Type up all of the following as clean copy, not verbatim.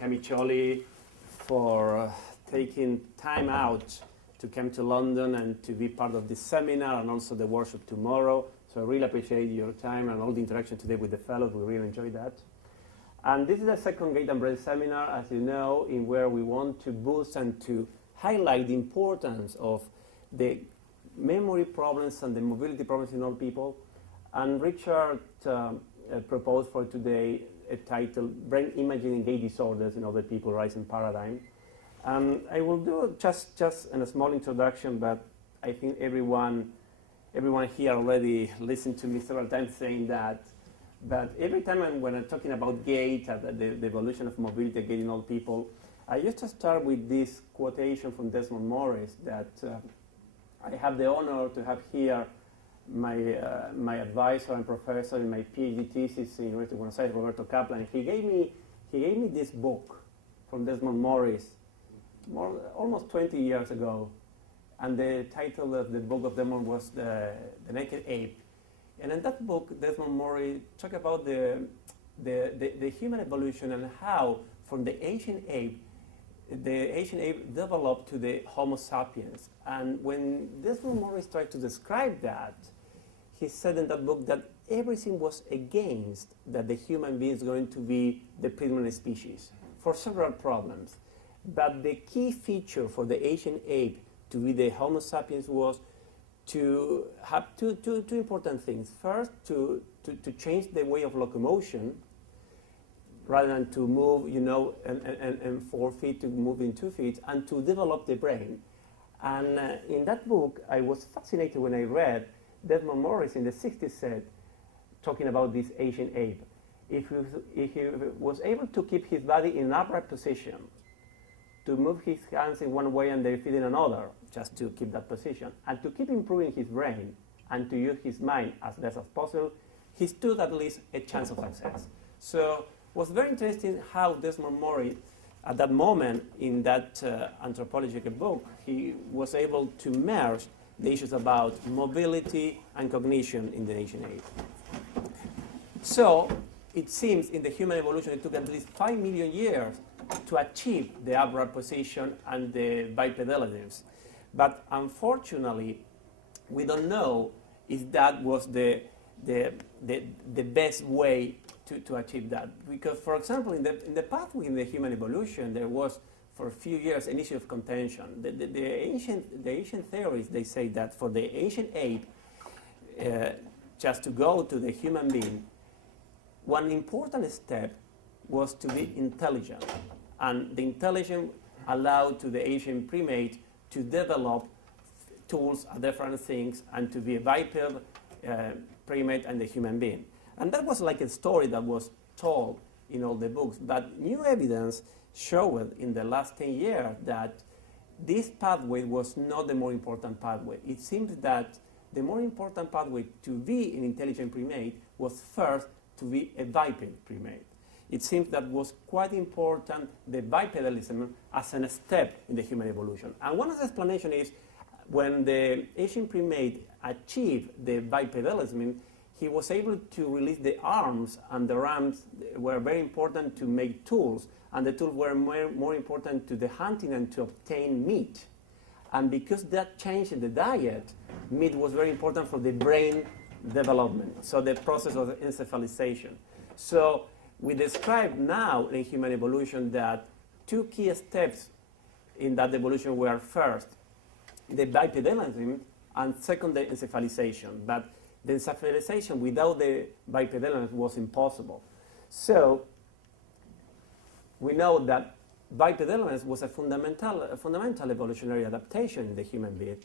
Camiccioli for taking time out to come to London and to be part of this seminar and also the workshop tomorrow. So I really appreciate your time and all the interaction today with the fellows. We really enjoyed that. And this is the second Gait and Brain seminar, as you know, in where we want to boost and to highlight the importance of the memory problems and the mobility problems in all people. And Richard proposed for today a title, Brain Imaging and Gait Disorders in Other People, Rising Paradigm. I will do just a small introduction, but I think everyone here already listened to me several times saying that. But every time when I'm talking about Gait, the evolution of mobility, Gait in all people, I used to start with this quotation from Desmond Morris that I have the honor to have here my advisor and professor in my PhD thesis in University of Buenos Aires, Roberto Kaplan. He gave me this book from Desmond Morris almost 20 years ago, and the title of the book of Desmond was The Naked Ape. And in that book, Desmond Morris talked about the human evolution and how from the ancient ape developed to the Homo sapiens. And when Desmond Morris tried to describe that, he said in that book that everything was against that the human being is going to be the predominant species for several problems. But the key feature for the ancient ape to be the Homo sapiens was to have two important things. First, to change the way of locomotion, rather than to move, and 4 feet to move in 2 feet, and to develop the brain. And in that book, I was fascinated when I read Desmond Morris in the 60s said, talking about this Asian ape, if he was able to keep his body in an upright position, to move his hands in one way and their feet in another, just to keep that position, and to keep improving his brain and to use his mind as best as possible, he stood at least a chance of success. So it was very interesting how Desmond Morris, at that moment in that anthropological book, he was able to merge the issues about mobility and cognition in the ancient ape. So it seems in the human evolution it took at least 5 million years to achieve the upright position and the bipedalism. But unfortunately, we don't know if that was the best way to achieve that. Because, for example, in the pathway in the human evolution, there was for a few years an issue of contention. The ancient theories, they say that for the ancient ape, just to go to the human being, one important step was to be intelligent. And the intelligence allowed to the ancient primate to develop tools and different things and to be a biped primate and the human being. And that was like a story that was told in all the books. But new evidence showed in the last 10 years that this pathway was not the more important pathway. It seems that the more important pathway to be an intelligent primate was first to be a biped primate. It seems that was quite important, the bipedalism, as a step in the human evolution. And one of the explanations is when the Asian primate achieved the bipedalism, he was able to release the arms, and the arms were very important to make tools, and the tools were more important to the hunting and to obtain meat. And because that changed in the diet, meat was very important for the brain development, so the process of encephalization. So we describe now in human evolution that 2 key steps in that evolution were first, the bipedalism, and second, the encephalization. But the encephalization without the bipedalism was impossible. So we know that bipedalism was a fundamental evolutionary adaptation in the human being.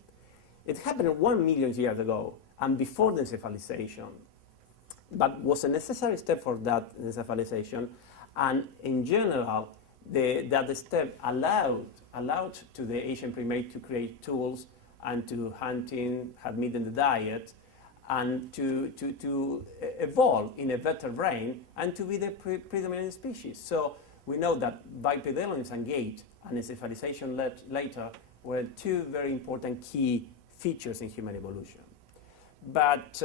It happened 1 million years ago and before the encephalization, but was a necessary step for that encephalization. And in general, that step allowed to the Asian primate to create tools and to hunting, have meat in the diet, and to evolve in a better brain and to be the predominant species. So we know that bipedalism and gait and encephalization later were 2 very important key features in human evolution. But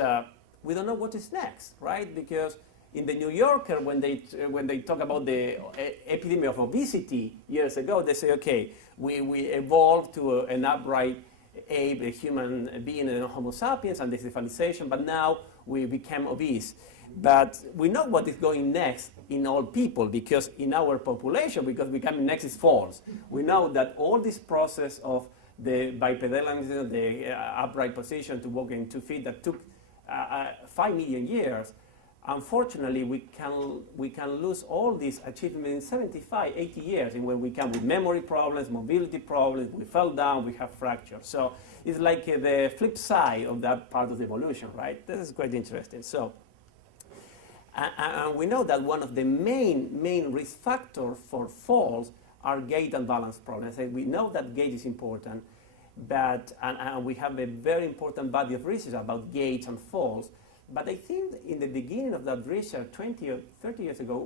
we don't know what is next, right? Because in the New Yorker, when they talk about the epidemic of obesity years ago, they say, okay, we evolved to an upright ape, a human being, and Homo sapiens, and the civilization, but now we became obese. But we know what is going next in all people, because in our population, because becoming next is false. We know that all this process of the bipedalism, the upright position to walk in 2 feet, that took 5 million years. Unfortunately, we can lose all these achievements in 75, 80 years, and when we come with memory problems, mobility problems, we fell down, we have fractures. So it's like the flip side of that part of the evolution, right? This is quite interesting. So, and we know that one of the main risk factors for falls are gait and balance problems. And we know that gait is important, but and we have a very important body of research about gait and falls. But I think in the beginning of that research, 20 or 30 years ago,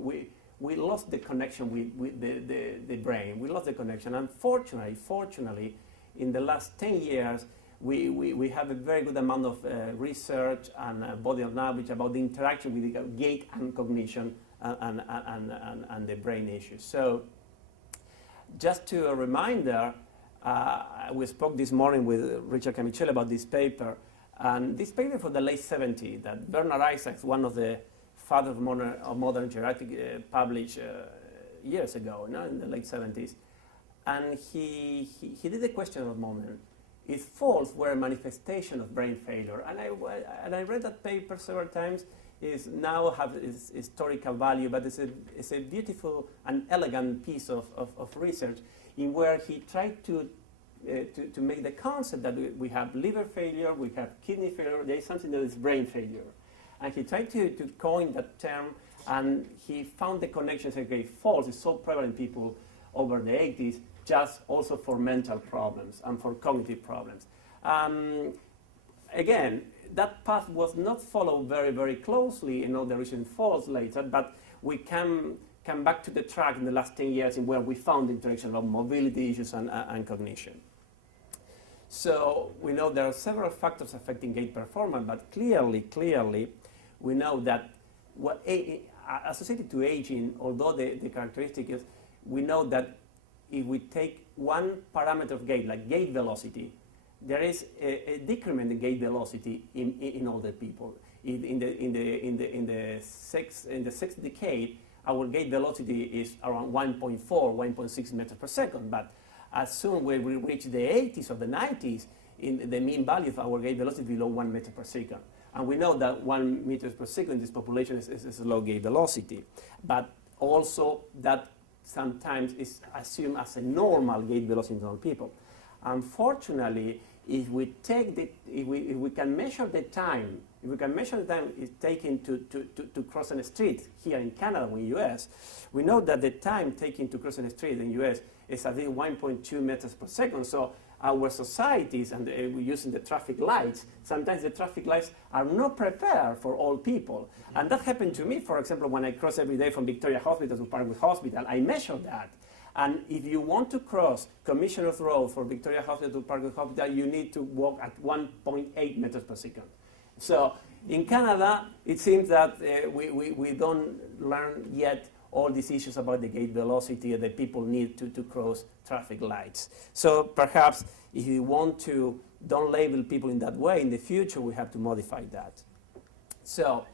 we lost the connection with the brain. We lost the connection. Unfortunately, fortunately, in the last 10 years, we have a very good amount of research and body of knowledge about the interaction with the gait and cognition and the brain issues. So just to a reminder, we spoke this morning with Richard Camicelli about this paper. And this paper for the late 70s that Bernard Isaacs, one of the fathers of modern geriatric, published years ago, in the late 70s. And he did a questionable moment. If falls were a manifestation of brain failure, and I read that paper several times, is now have its historical value, but it's a beautiful and elegant piece of research in where he tried to make the concept that we have liver failure, we have kidney failure, there is something that is brain failure. And he tried to coin that term, and he found the connection, saying, okay, falls is so prevalent in people over the 80s, just also for mental problems and for cognitive problems. Again, that path was not followed very, very closely in all the recent falls later, but we come back to the track in the last 10 years in where we found the interaction of mobility issues and cognition. So we know there are several factors affecting gait performance, but clearly, we know that associated to aging, although the characteristic is, we know that if we take one parameter of gait, like gait velocity, there is a decrement in gait velocity in older people. In the sixth decade, our gait velocity is around 1.4, 1.6 meters per second, but as soon as we reach the 80s or the 90s, in the mean value of our gait velocity below 1 meter per second. And we know that 1 meter per second in this population is a low gait velocity. But also that sometimes is assumed as a normal gait velocity in all people. Unfortunately, if we can measure the time, it's taken to cross a street here in Canada or in the US, we know that the time taken to cross a street in the US is at least 1.2 meters per second. So our societies, and we're using the traffic lights, sometimes the traffic lights are not prepared for all people. And that happened to me, for example, when I cross every day from Victoria Hospital to Parkwood Hospital. I measure that. And if you want to cross Commissioner's Road from Victoria Hospital to Parkwood Hospital, you need to walk at 1.8 meters per second. So in Canada, it seems that we don't learn yet all these issues about the gait velocity that people need to cross traffic lights. So perhaps if you want to don't label people in that way, in the future we have to modify that. So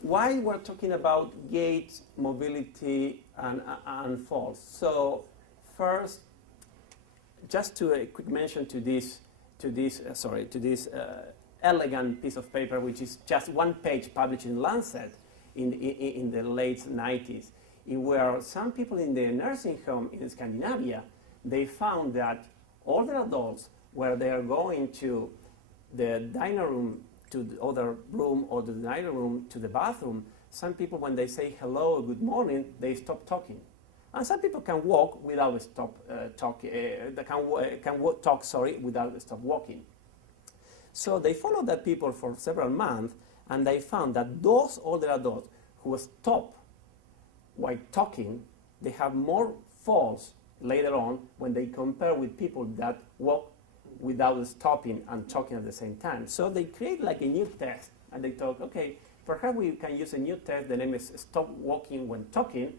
why we're talking about gait, mobility, and falls? So first, just to a quick mention to this elegant piece of paper, which is just one page published in Lancet in the late 90s, in where some people in the nursing home in Scandinavia, they found that older adults, where they are going to the diner room, to the other room, or the diner room to the bathroom, some people, when they say hello, good morning, they stop talking. And some people can walk without stop talking. They can talk without stop walking. So they followed that people for several months, and they found that those older adults who stop while talking, they have more falls later on when they compare with people that walk without stopping and talking at the same time. So they create like a new test, and they thought, okay, perhaps we can use a new test. The name is Stop Walking When Talking,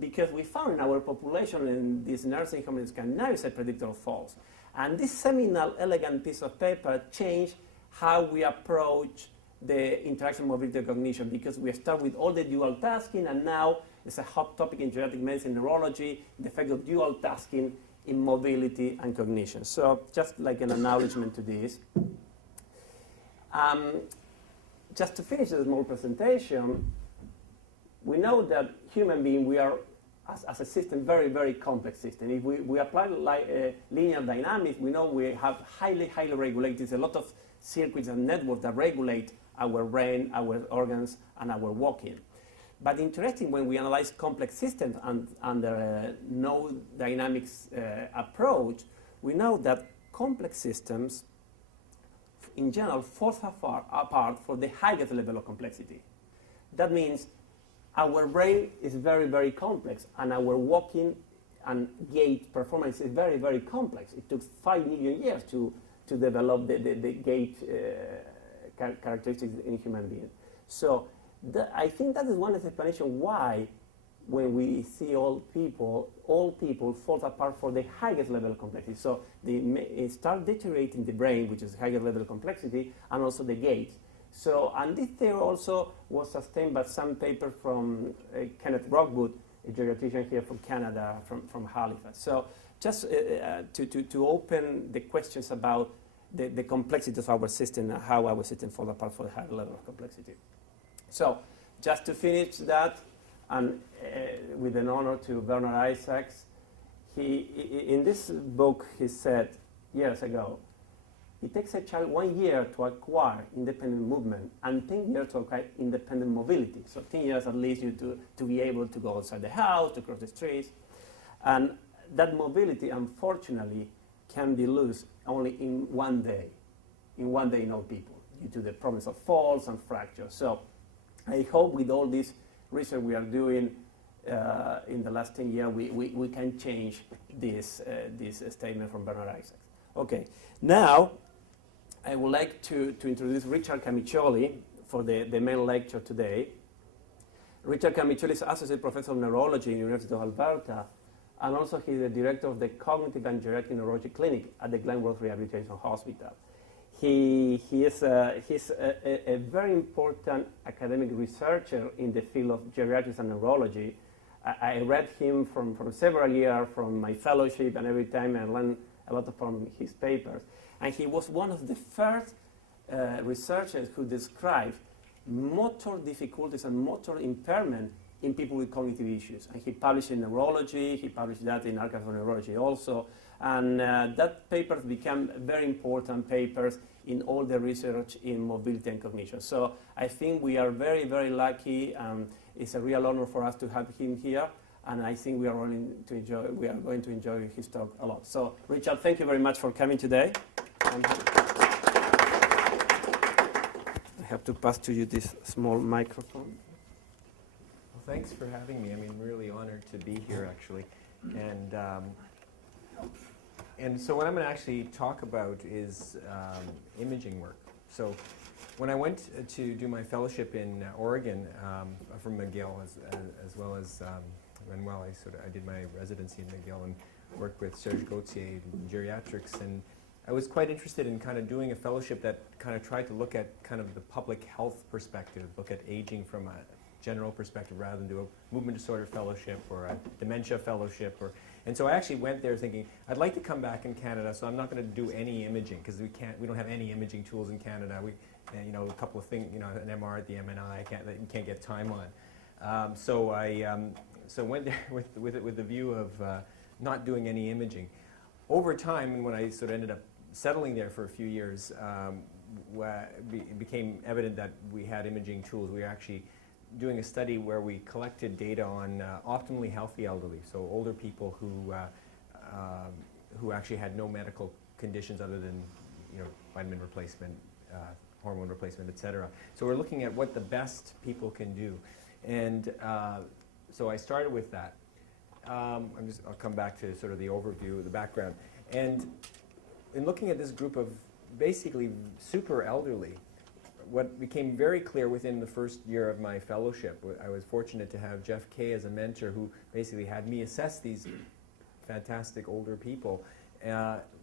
because we found in our population in this nursing home in Scandinavia is a predictor of falls. And this seminal, elegant piece of paper changed how we approach the interaction, mobility, and cognition, because we start with all the dual tasking, and now it's a hot topic in geriatric medicine, neurology, the effect of dual tasking in mobility and cognition. So just like an acknowledgement to this. Just to finish the small presentation, we know that human beings, we are, as a system, very, very complex system. If we apply linear dynamics, we know we have highly, highly regulated, a lot of circuits and networks that regulate our brain, our organs, and our walking. But interesting, when we analyze complex systems under a no dynamics approach, we know that complex systems, in general, fall apart for the highest level of complexity. That means our brain is very, very complex, and our walking and gait performance is very, very complex. It took 5 million years to develop the gait characteristics in human beings. So I think that is one explanation why, when we see all people fall apart for the highest level of complexity. So they start deteriorating the brain, which is the highest level of complexity, and also the gait. So, and this theory also was sustained by some paper from Kenneth Rockwood, a geriatrician here from Canada, from Halifax. So just to open the questions about the complexity of our system and how our system falls apart for the higher level of complexity. So just to finish that, and with an honor to Bernard Isaacs, in this book he said years ago, it takes a child 1 year to acquire independent movement and 10 years to acquire independent mobility. So 10 years at least to be able to go outside the house, to cross the streets. And that mobility, unfortunately, can be lost only in 1 day. In 1 day in all people, due to the problems of falls and fractures. So I hope with all this research we are doing in the last 10 years, we can change this statement from Bernard Isaacs. Okay, now I would like to introduce Richard Camiccioli for the main lecture today. Richard Camiccioli is Associate Professor of Neurology in the University of Alberta, and also he's the Director of the Cognitive and Geriatric Neurology Clinic at the Glenworth Rehabilitation Hospital. He's a very important academic researcher in the field of geriatrics and neurology. I read him from several years from my fellowship, and every time I learned a lot from his papers. And he was one of the first researchers who described motor difficulties and motor impairment in people with cognitive issues. And he published in neurology, he published that in Archives of Neurology also. And that papers became very important papers in all the research in mobility and cognition. So I think we are very, very lucky. It's a real honor for us to have him here. And I think we are going to enjoy his talk a lot. So Richard, thank you very much for coming today. I have to pass to you this small microphone. Well, thanks for having me. I mean, really honored to be here, actually. And so what I'm going to actually talk about is imaging work. So when I went to do my fellowship in Oregon from McGill, as well as Manuel, I did my residency in McGill and worked with Serge Gauthier in geriatrics, and I was quite interested in kind of doing a fellowship that kind of tried to look at kind of the public health perspective, look at aging from a general perspective rather than do a movement disorder fellowship or a dementia fellowship. And so I actually went there thinking, I'd like to come back in Canada, so I'm not going to do any imaging because we don't have any imaging tools in Canada. A couple of things, an MR at the MNI, you can't get time on. So I went there with the view of not doing any imaging. Over time, and when I sort of ended up settling there for a few years, it became evident that we had imaging tools. We were actually doing a study where we collected data on optimally healthy elderly, so older people who actually had no medical conditions other than vitamin replacement, hormone replacement, etc. So we're looking at what the best people can do, and so I started with that. I'll come back to sort of the overview, the background, and in looking at this group of basically super elderly, what became very clear within the first year of my fellowship, I was fortunate to have Jeff Kay as a mentor who basically had me assess these fantastic older people,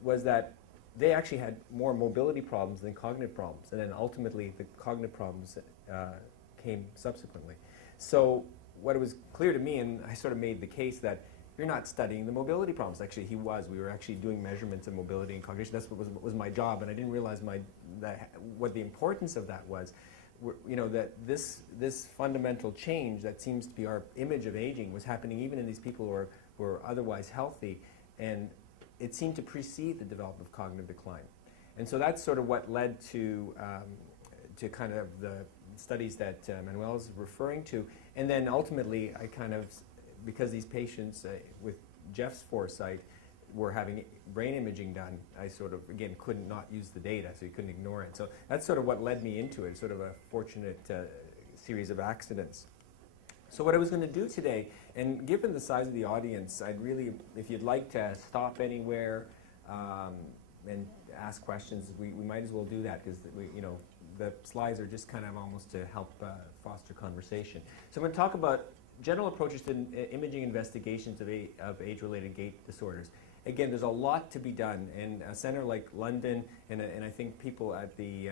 was that they actually had more mobility problems than cognitive problems, and then ultimately the cognitive problems came subsequently. So what it was clear to me, and I sort of made the case that you're not studying the mobility problems. Actually, he was. We were actually doing measurements of mobility and cognition. That's what was my job, and I didn't realize what the importance of that was. You know, that this fundamental change that seems to be our image of aging was happening even in these people who are otherwise healthy, and it seemed to precede the development of cognitive decline. And so that's sort of what led to kind of the studies that Manuel is referring to. And then ultimately, I kind of, because these patients, with Jeff's foresight, were having brain imaging done, I sort of, again, couldn't not use the data, so you couldn't ignore it. So that's sort of what led me into it, sort of a fortunate series of accidents. So what I was going to do today, and given the size of the audience, I'd really, if you'd like to stop anywhere and ask questions, we might as well do that, because the slides are just kind of almost to help foster conversation. So I'm going to talk about general approaches to imaging investigations of age-related gait disorders. Again, there's a lot to be done, and a center like London, and I think people at the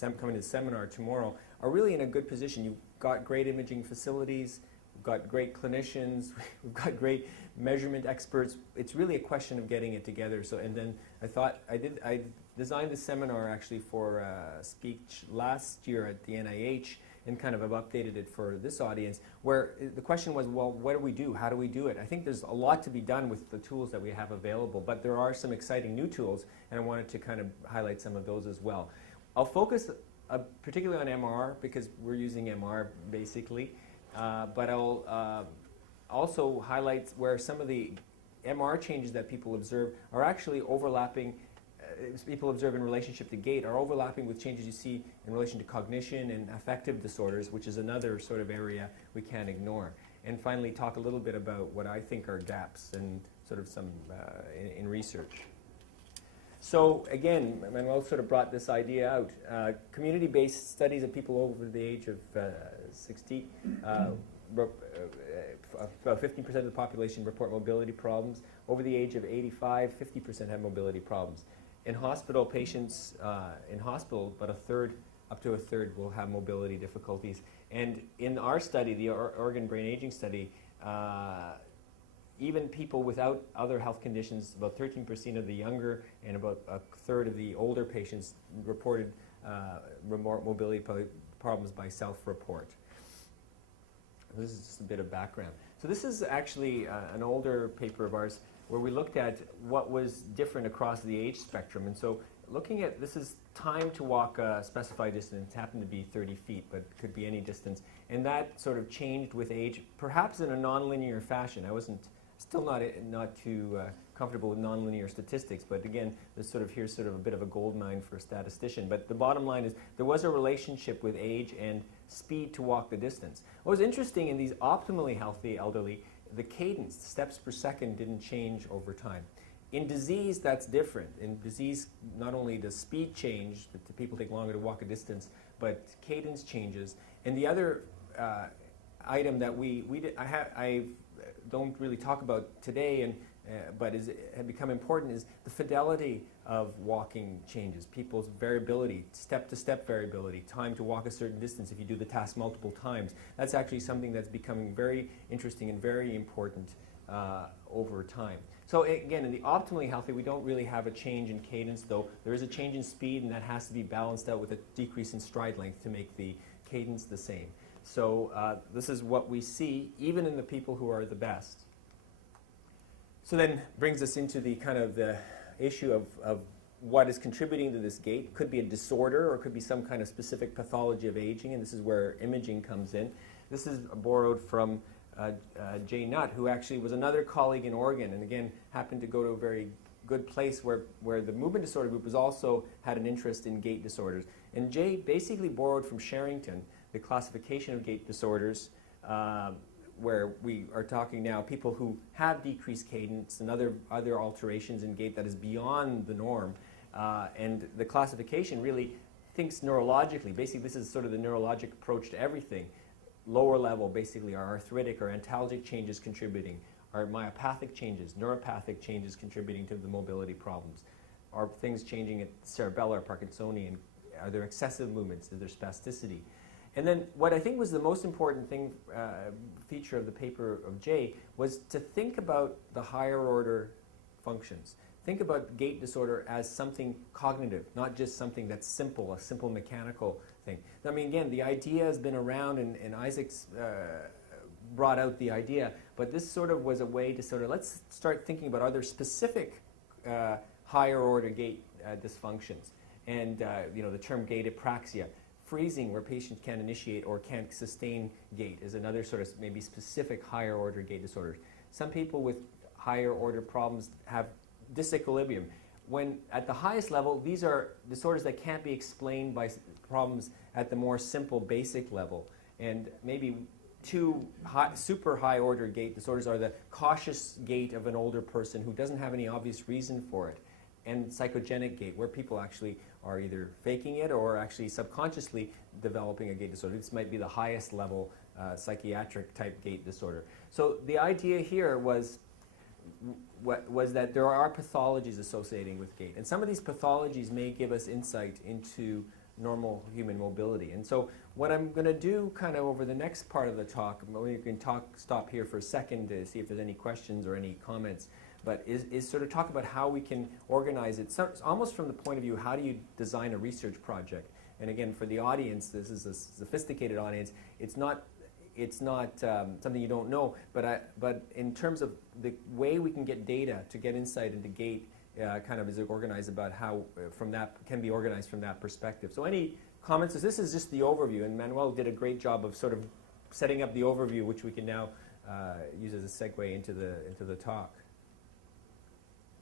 coming to the seminar tomorrow are really in a good position. You've got great imaging facilities, we've got great clinicians, we've got great measurement experts. It's really a question of getting it together. So, and then I designed this seminar actually for a speech last year at the NIH, and kind of have updated it for this audience, where the question was, well, what do we do? How do we do it? I think there's a lot to be done with the tools that we have available, but there are some exciting new tools, and I wanted to kind of highlight some of those as well. I'll focus particularly on MR, because we're using MR basically, but I'll also highlight where some of the MR changes that people observe are actually overlapping. People observe in relationship to gait are overlapping with changes you see in relation to cognition and affective disorders, which is another sort of area we can't ignore. And finally, talk a little bit about what I think are gaps and sort of some in research. So again, Manuel sort of brought this idea out. Community-based studies of people over the age of 60, about 15% of the population report mobility problems. Over the age of 85, 50% have mobility problems. In hospital, patients in hospital, about up to a third will have mobility difficulties. And in our study, the Oregon Brain Aging Study, even people without other health conditions, about 13% of the younger and about a third of the older patients reported mobility problems by self-report. This is just a bit of background. So this is actually an older paper of ours where we looked at what was different across the age spectrum. And so looking at, this is time to walk a specified distance, happened to be 30 feet, but could be any distance. And that sort of changed with age, perhaps in a nonlinear fashion. I wasn't, still not too comfortable with nonlinear statistics, but again, here's sort of a bit of a gold mine for a statistician. But the bottom line is there was a relationship with age and speed to walk the distance. What was interesting in these optimally healthy elderly, the cadence, steps per second, didn't change over time. In disease, that's different. In disease, not only does speed change, that people take longer to walk a distance, but cadence changes. And the other item that I don't really talk about today, but had become important, is the fidelity of walking changes. People's variability, step-to-step variability, time to walk a certain distance if you do the task multiple times. That's actually something that's becoming very interesting and very important over time. So again, in the optimally healthy, we don't really have a change in cadence, though there is a change in speed, and that has to be balanced out with a decrease in stride length to make the cadence the same. So this is what we see, even in the people who are the best. So then brings us into the kind of the issue of what is contributing to this gait. Could be a disorder, or could be some kind of specific pathology of aging, and this is where imaging comes in. This is borrowed from Jay Nutt, who actually was another colleague in Oregon, and again happened to go to a very good place where the movement disorder group was also had an interest in gait disorders. And Jay basically borrowed from Sherrington the classification of gait disorders, where we are talking now people who have decreased cadence and other alterations in gait that is beyond the norm. And the classification really thinks neurologically. Basically, this is sort of the neurologic approach to everything. Lower level, basically, are arthritic or antalgic changes contributing? Are myopathic changes, neuropathic changes contributing to the mobility problems? Are things changing at cerebellar, Parkinsonian? Are there excessive movements? Is there spasticity? And then what I think was the most important thing, feature of the paper of Jay, was to think about the higher order functions. Think about gait disorder as something cognitive, not just something that's simple, a simple mechanical thing. I mean, again, the idea has been around, and Isaac's brought out the idea, but this sort of was a way to sort of, let's start thinking about other specific higher order gait dysfunctions. And the term gait apraxia, freezing where patients can't initiate or can't sustain gait, is another sort of maybe specific higher order gait disorders. Some people with higher order problems have disequilibrium. When at the highest level, these are disorders that can't be explained by problems at the more simple basic level. And maybe two super high order gait disorders are the cautious gait of an older person who doesn't have any obvious reason for it, and psychogenic gait, where people actually are either faking it or actually subconsciously developing a gait disorder. This might be the highest level psychiatric type gait disorder. So the idea here was that there are pathologies associating with gait, and some of these pathologies may give us insight into normal human mobility. And so what I'm going to do kind of over the next part of the talk, we can stop here for a second to see if there's any questions or any comments, but is sort of talk about how we can organize it, so almost from the point of view, how do you design a research project? And again, for the audience, this is a sophisticated audience, it's not something you don't know, but in terms of the way we can get data to get insight into gait, kind of is organized about how from that can be organized from that perspective. So any comments? This is just the overview, and Manuel did a great job of sort of setting up the overview, which we can now use as a segue into the talk.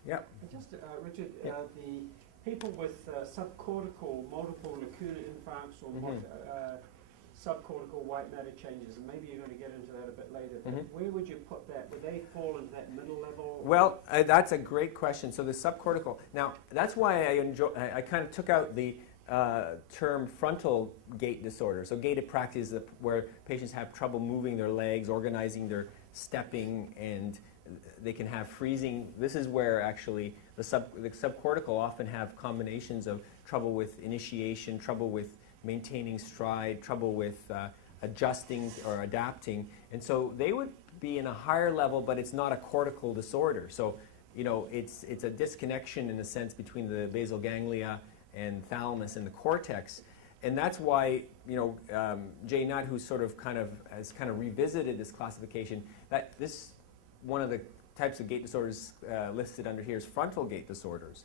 Yeah. Just Richard, Yeah. the people with subcortical multiple lacunar infarcts or subcortical white matter changes, and maybe you're going to get into that a bit later, but where would you put that? Would they fall into that middle level? Well, that's a great question. So the subcortical, now that's why I kind of took out the term frontal gait disorder. So gait apraxia is where patients have trouble moving their legs, organizing their stepping, and they can have freezing. This is where actually the subcortical often have combinations of trouble with initiation, trouble with maintaining stride, trouble with adjusting or adapting. And so they would be in a higher level, but it's not a cortical disorder. So, it's a disconnection in a sense between the basal ganglia and thalamus and the cortex. And that's why, Jay Nutt, who has revisited this classification, that this one of the types of gait disorders listed under here is frontal gait disorders.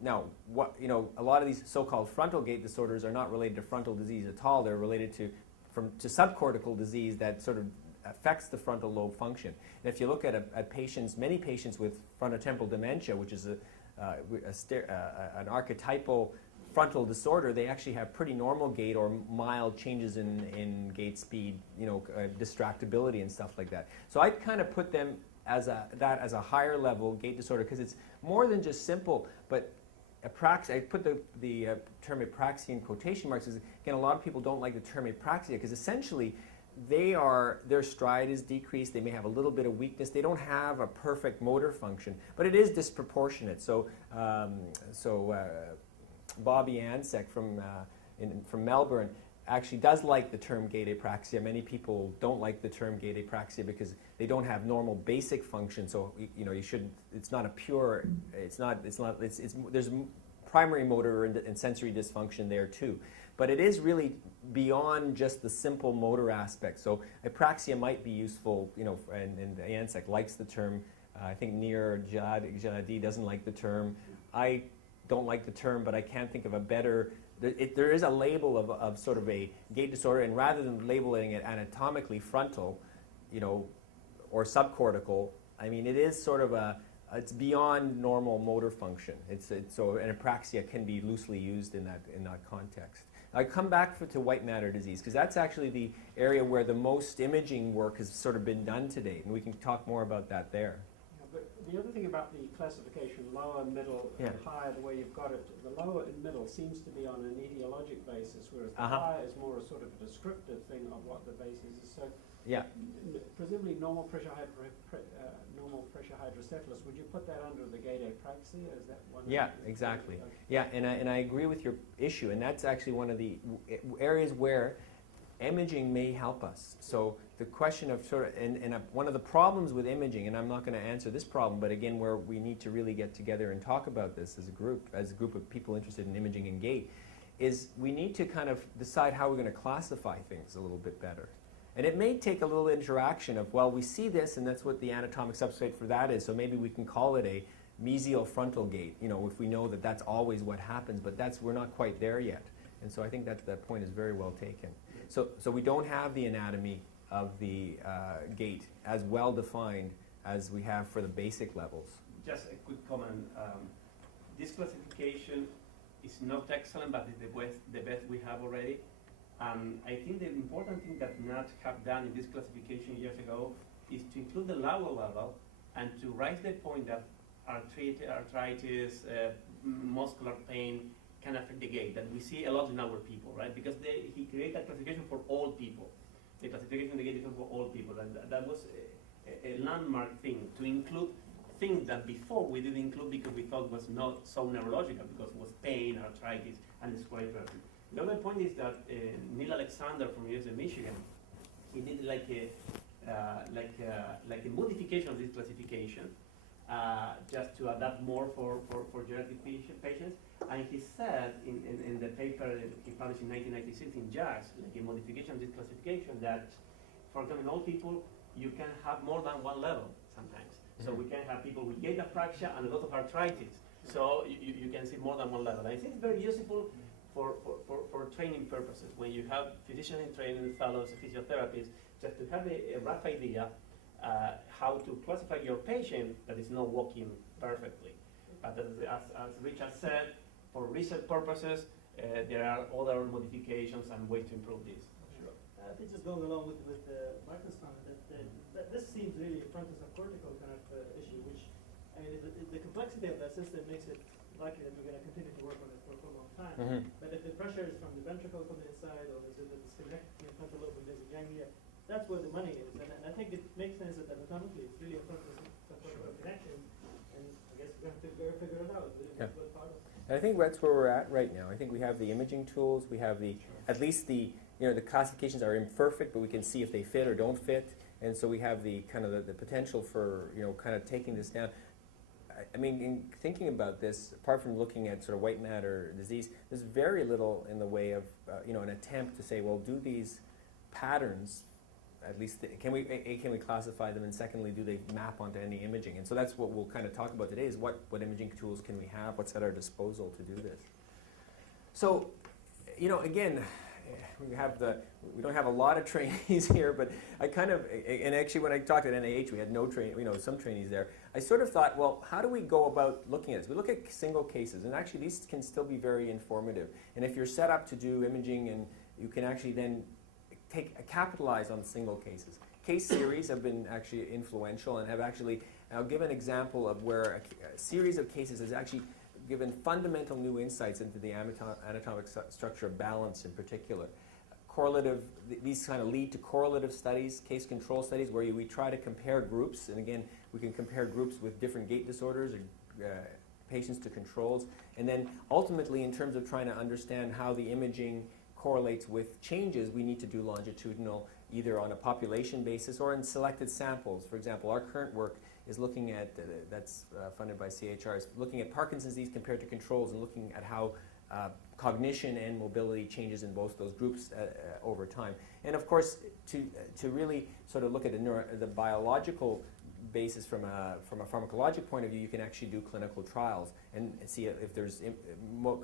Now, a lot of these so-called frontal gait disorders are not related to frontal disease at all. They're related to subcortical disease that sort of affects the frontal lobe function. And if you look at patients, many patients with frontotemporal dementia, which is an archetypal frontal disorder, they actually have pretty normal gait or mild changes in gait speed, distractibility and stuff like that. So I kind of put them as a higher level gait disorder because it's more than just simple, but apraxia, I put the term apraxia in quotation marks because, again, a lot of people don't like the term apraxia because essentially their stride is decreased, they may have a little bit of weakness, they don't have a perfect motor function, but it is disproportionate. So, Bobby Ansek from Melbourne actually does like the term gait apraxia. Many people don't like the term gait apraxia because they don't have normal basic function. So you should. It's not a pure. There's primary motor and sensory dysfunction there too, but it is really beyond just the simple motor aspect. So apraxia might be useful. And Ansek likes the term. I think Nir Jadi doesn't like the term. I don't like the term, but I can't think of a better. There is a label of sort of a gait disorder, and rather than labeling it anatomically frontal, or subcortical, I mean, it is sort of it's beyond normal motor function. So an apraxia can be loosely used in that context. I come back to white matter disease because that's actually the area where the most imaging work has sort of been done to date, and we can talk more about that there. But the other thing about the classification, lower, middle, Yeah. and higher, the way you've got it, the lower and middle seems to be on an etiologic basis, whereas the Uh-huh. higher is more a sort of a descriptive thing of what the basis is. So Yeah. presumably normal pressure hydrocephalus, would you put that under the Gait apraxia? Is that one? Yeah, exactly. Yeah, and I agree with your issue, and that's actually one of the areas where imaging may help us. So the question of one of the problems with imaging, and I'm not going to answer this problem, but again, where we need to really get together and talk about this as a group of people interested in imaging and gait, is we need to kind of decide how we're going to classify things a little bit better. And it may take a little interaction of, well, we see this, and that's what the anatomic substrate for that is, so maybe we can call it a mesial frontal gait, if we know that that's always what happens, but we're not quite there yet. And so I think that point is very well taken. So we don't have the anatomy of the gait as well defined as we have for the basic levels. Just a quick comment. This classification is not excellent, but it's the best we have already. I think the important thing that NAT have done in this classification years ago is to include the lower level and to raise the point that arthritis, muscular pain can affect the gait, that we see a lot in our people, right? Because he created a classification for all people. The classification of the gait is for all people, and that was a landmark thing, to include things that before we didn't include because we thought was not so neurological, because it was pain, arthritis, and the square person. The other point is that Neil Alexander from University of Michigan, he did like a modification of this classification, just to adapt more for geriatric patients. And he said in the paper he published in 1996 in JACS, like a modification of this classification, that, for example, in all people, you can have more than one level sometimes. So we can have people with gait apraxia and a lot of arthritis. So you can see more than one level. And I think it's very useful for training purposes. When you have physicians in training, fellows, physiotherapists, just to have a rough idea how to classify your patient that is not walking perfectly. But as Richard said, for research purposes, there are other modifications and ways to improve this. Sure. I think just going along with Martin's comment, that this seems really a frontal subcortical kind of issue, which, I mean, the complexity of that system makes it likely that we're going to continue to work on it for a long time. Mm-hmm. But if the pressure is from the ventricle from the inside, or is it the disconnect between frontal lobe and basal ganglia, that's where the money is. And I think it makes sense that anatomically it's really a frontal subcortical connection, and I guess we're going to figure it out. Yeah. And I think that's where we're at right now. I think we have the imaging tools, we have at least the classifications are imperfect, but we can see if they fit or don't fit. And so we have the kind of the potential for, kind of taking this down. I mean, in thinking about this, apart from looking at sort of white matter disease, there's very little in the way of, an attempt to say, well, do these patterns, at least, can we classify them, and secondly, do they map onto any imaging? And so that's what we'll kind of talk about today, is what imaging tools can we have, what's at our disposal to do this. So, again, we don't have a lot of trainees here, but I kind of, and actually when I talked at NIH, we had some trainees there. I sort of thought, well, how do we go about looking at this? We look at single cases, and actually these can still be very informative. And if you're set up to do imaging, and you can actually then capitalize on single cases. Case series have been actually influential and have actually, I'll give an example of where a series of cases has actually given fundamental new insights into the anatomic structure of balance in particular. These kind of lead to correlative studies, case control studies, where we try to compare groups, and again, we can compare groups with different gait disorders or patients to controls, and then ultimately in terms of trying to understand how the imaging correlates with changes, we need to do longitudinal, either on a population basis or in selected samples. For example, our current work is looking at, that's funded by CHR, is looking at Parkinson's disease compared to controls, and looking at how cognition and mobility changes in both those groups over time. And of course, to really sort of look at the biological basis from a pharmacologic point of view, you can actually do clinical trials and see if there's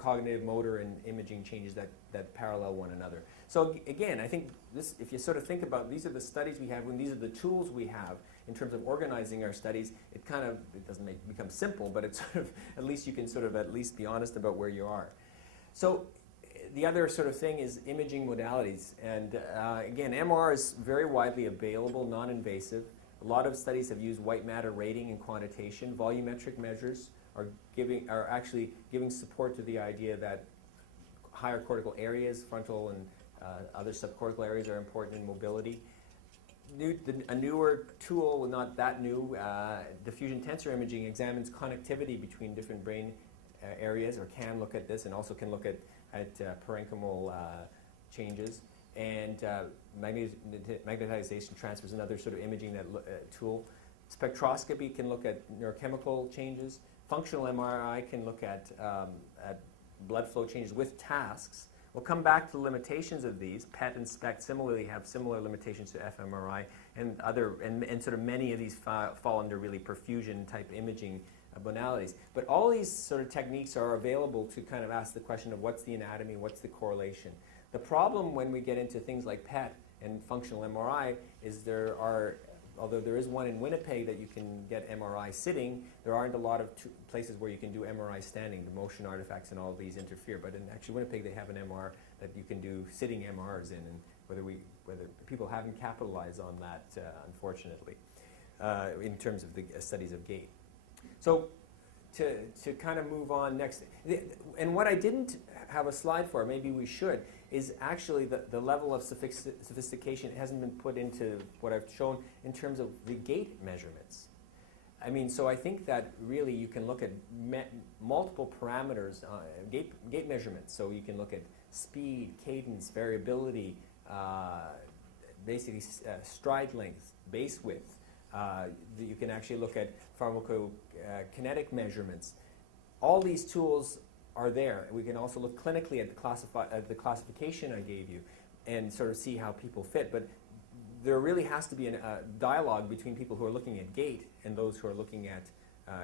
cognitive, motor, and imaging changes that parallel one another. So again, I think this, if you sort of think about, these are the studies we have, and these are the tools we have in terms of organizing our studies, it doesn't become simple, but it's sort of, at least you can sort of at least be honest about where you are. So the other sort of thing is imaging modalities. And again, MR is very widely available, non-invasive. A lot of studies have used white matter rating and quantitation. Volumetric measures are actually giving support to the idea that higher cortical areas, frontal and other subcortical areas, are important in mobility. A newer tool, well, not that new, diffusion tensor imaging examines connectivity between different brain areas, or can look at this, and also can look at parenchymal changes. And magnetization transfer is another sort of imaging tool. Spectroscopy can look at neurochemical changes. Functional MRI can look at blood flow changes with tasks. We'll come back to the limitations of these. PET and SPECT similarly have similar limitations to fMRI, and sort of many of these fall under really perfusion type imaging modalities. But all these sort of techniques are available to kind of ask the question of what's the anatomy, what's the correlation. The problem when we get into things like PET and functional MRI is although there is one in Winnipeg that you can get MRI sitting, there aren't a lot of places where you can do MRI standing. The motion artifacts and all these interfere. But in actually Winnipeg, they have an MR that you can do sitting MRs in, and whether people haven't capitalized on that, unfortunately, in terms of the studies of Gait. So to kind of move on next, and what I didn't have a slide for, maybe we should, is actually the level of sophistication. It hasn't been put into what I've shown in terms of the gait measurements. I mean, so I think that really you can look at multiple parameters, gait measurements. So you can look at speed, cadence, variability, basically stride length, base width. You can actually look at pharmacokinetic measurements. All these tools are there. We can also look clinically at the classification I gave you and sort of see how people fit. But there really has to be a dialogue between people who are looking at gait and those who are looking at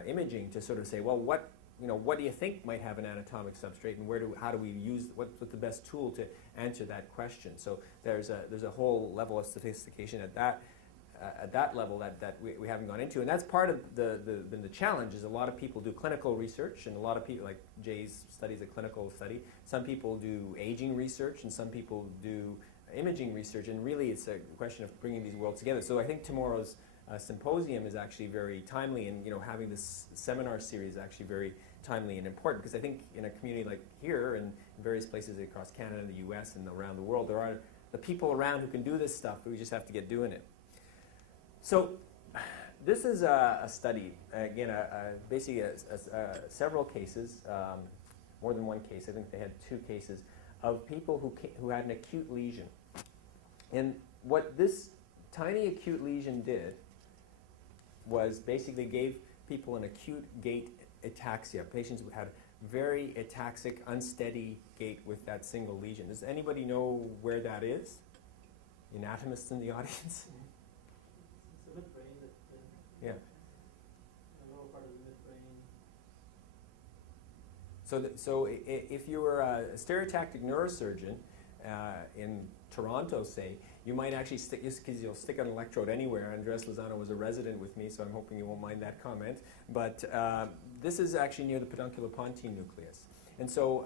imaging to sort of say, well, what do you think might have an anatomic substrate, and how do we use what's the best tool to answer that question? So there's a whole level of sophistication at that level that we haven't gone into, and that's part of the challenge. Is a lot of people do clinical research, and a lot of people, like Jay's studies, a clinical study. Some people do aging research, and some people do imaging research, and really it's a question of bringing these worlds together. So I think tomorrow's symposium is actually very timely, and having this seminar series is actually very timely and important, because I think in a community like here and in various places across Canada, the U.S., and around the world, there are the people around who can do this stuff, but we just have to get doing it. So this is a study, again, basically several cases, more than one case. I think they had 2 cases of people who had an acute lesion. And what this tiny acute lesion did was basically gave people an acute gait ataxia. Patients who had very ataxic, unsteady gait with that single lesion. Does anybody know where that is? Anatomists in the audience? It's the midbrain. Yeah. The lower part of the midbrain. So if you were a stereotactic neurosurgeon in Toronto, say, you might actually because you'll stick an electrode anywhere. Andres Lozano was a resident with me, so I'm hoping you won't mind that comment. But this is actually near the pedunculopontine nucleus. And so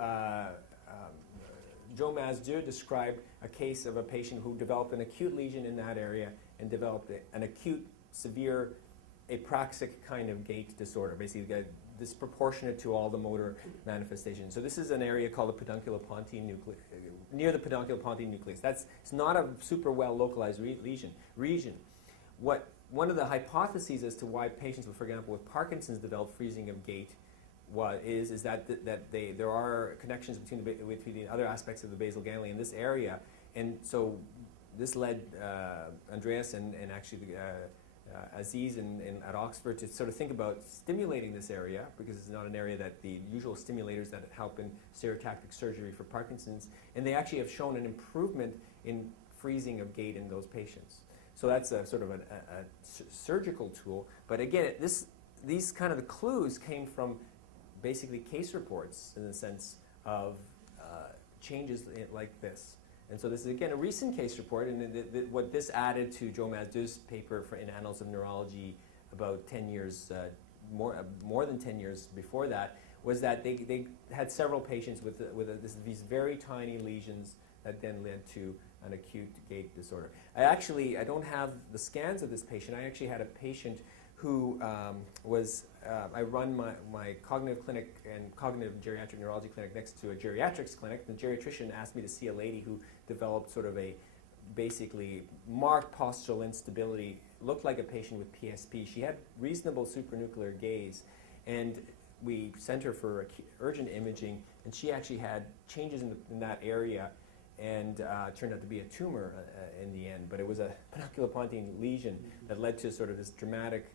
Joe Masdieu described a case of a patient who developed an acute lesion in that area and developed an acute, severe, apraxic kind of gait disorder, basically disproportionate to all the motor manifestations. So this is an area called the pedunculopontine nucleus, near the pedunculopontine nucleus. It's not a super well localized region. One of the hypotheses as to why patients with, for example, with Parkinson's develop freezing of gait is that there are connections between the other aspects of the basal ganglia in this area, and so this led Andreas and actually Aziz at Oxford to sort of think about stimulating this area, because it's not an area that the usual stimulators that help in stereotactic surgery for Parkinson's, and they actually have shown an improvement in freezing of gait in those patients. So that's a sort of a surgical tool, but again, these kind of the clues came from basically case reports in the sense of changes like this. And so this is, again, a recent case report, and what this added to Joe Masdieu's paper in Annals of Neurology about 10 years, more than 10 years before that, was that they had several patients with these very tiny lesions that then led to an acute gait disorder. I don't have the scans of this patient. I actually had a patient who I run my cognitive clinic and cognitive geriatric neurology clinic next to a geriatrics clinic. The geriatrician asked me to see a lady who developed sort of a basically marked postural instability, looked like a patient with PSP. She had reasonable supranuclear gaze, and we sent her for urgent imaging, and she actually had changes in that area, and turned out to be a tumor in the end. But it was a pedunculopontine lesion that led to sort of this dramatic,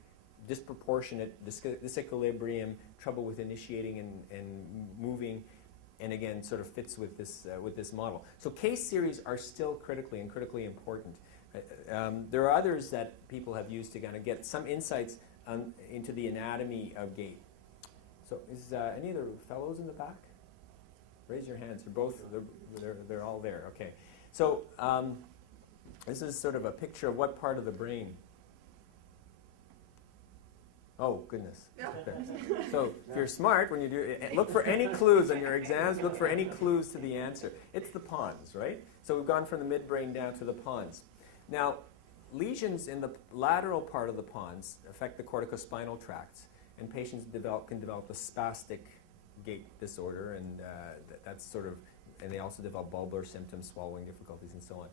disproportionate disequilibrium, trouble with initiating and moving, and again sort of fits with this model. So case series are still critically important. There are others that people have used to kind of get some insights into the anatomy of gait. So is any of the fellows in the back? Raise your hands. They're all there. Okay. So this is sort of a picture of what part of the brain. Oh, goodness. Yeah. Okay. So if you're smart, when you do, look for any clues on your exams, look for any clues to the answer. It's the pons, right? So we've gone from the midbrain down to the pons. Now, lesions in the lateral part of the pons affect the corticospinal tracts, and patients can develop a spastic gait disorder, and that's sort of, and they also develop bulbar symptoms, swallowing difficulties, and so on.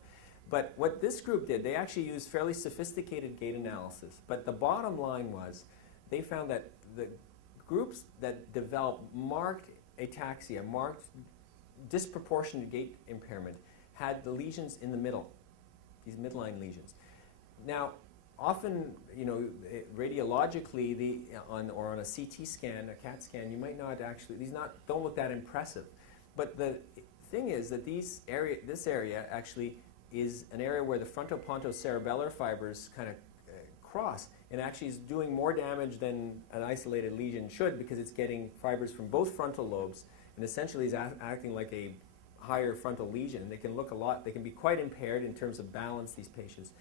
But what this group did, they actually used fairly sophisticated gait analysis. But the bottom line was, they found that the groups that developed marked ataxia, marked disproportionate gait impairment, had the lesions in the middle, these midline lesions. Now, often, radiologically, or on a CT scan, a CAT scan, you might not actually, don't look that impressive. But the thing is that this area actually is an area where the frontopontocerebellar fibers kind of cross, and actually is doing more damage than an isolated lesion should, because it's getting fibers from both frontal lobes, and essentially is acting like a higher frontal lesion. They can they can be quite impaired in terms of balance, these patients.